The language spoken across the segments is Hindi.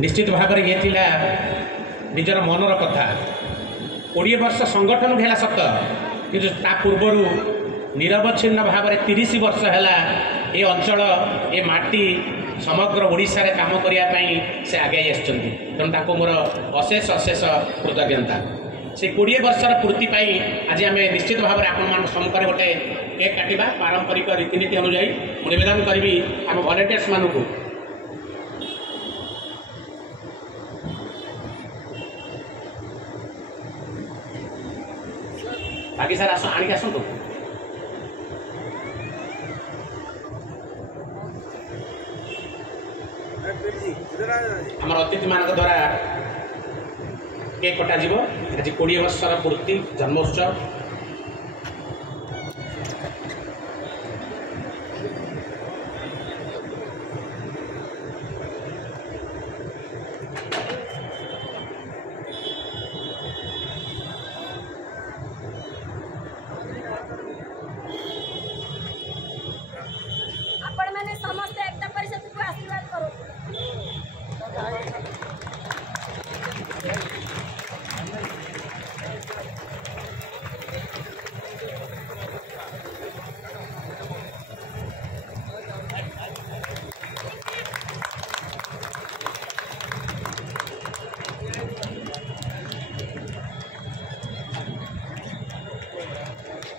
निश्चित भाव में ये थिला निजर मनर कथा 20 वर्ष संगठन है सत कि पूर्वर निरवच्छिन्न भाव में 30 वर्ष है ये अंचल ये माटी समग्र ओडिशा रे काम करने से आगे तेणु मोर अशेष अशेष कृतज्ञता से 20 वर्षर पूर्ति आज आम निश्चित भाव में आपण सम्मुखें गोटे केक काटिबा पारंपरिक रीतिनीति अनुजाई निवेदन करी आम वॉलंटियर्स मानू बाकी सर आस आणिक आसतु आमर अतिथि मान द्वारा केक कटा आज 20 वर्षर पूर्ति जन्मोत्सव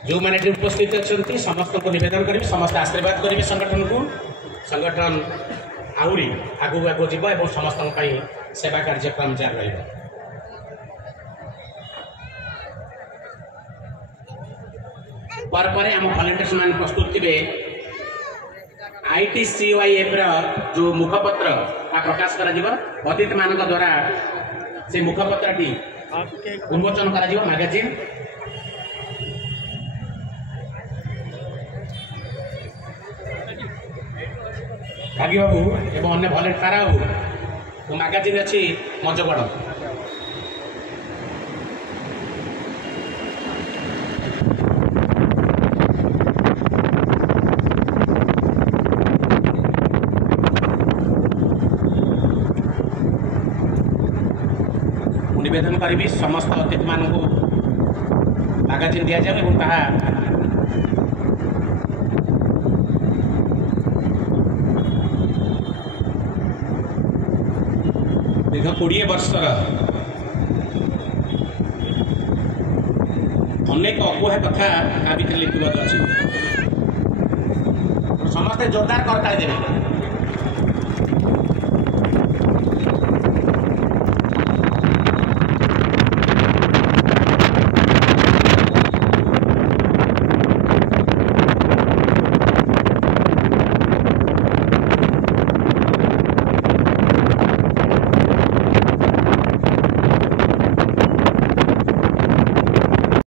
जो मैंने उपस्थित अच्छा समस्त को निवेदन करी समस्त आशीर्वाद करेंगे संगठन को संगठन आहरी आगू आगू जीव और समस्त सेवा कार्यक्रम जारी रही पर आम वॉलंटियर्स मान प्रस्तुत थे ITCYF जो मुखपत्र प्रकाश कर अतिथि मान द्वारा से मुखपत्र उन्मोचन कर मैगजीन भागी बाबू एवं अन्य भलेंटियर बाबू तो मैगजीन अच्छी मंचगढ़ निवेदन करी समस्त अतिथि मान मैगजीन दि जाए दीर्घ 20 वर्षर अनेक अगुआ कथा भितर लिखिबार अच्छी समस्ते जोरदार करता देवे।